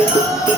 Thank no! you.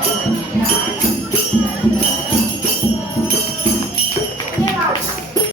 Thank you.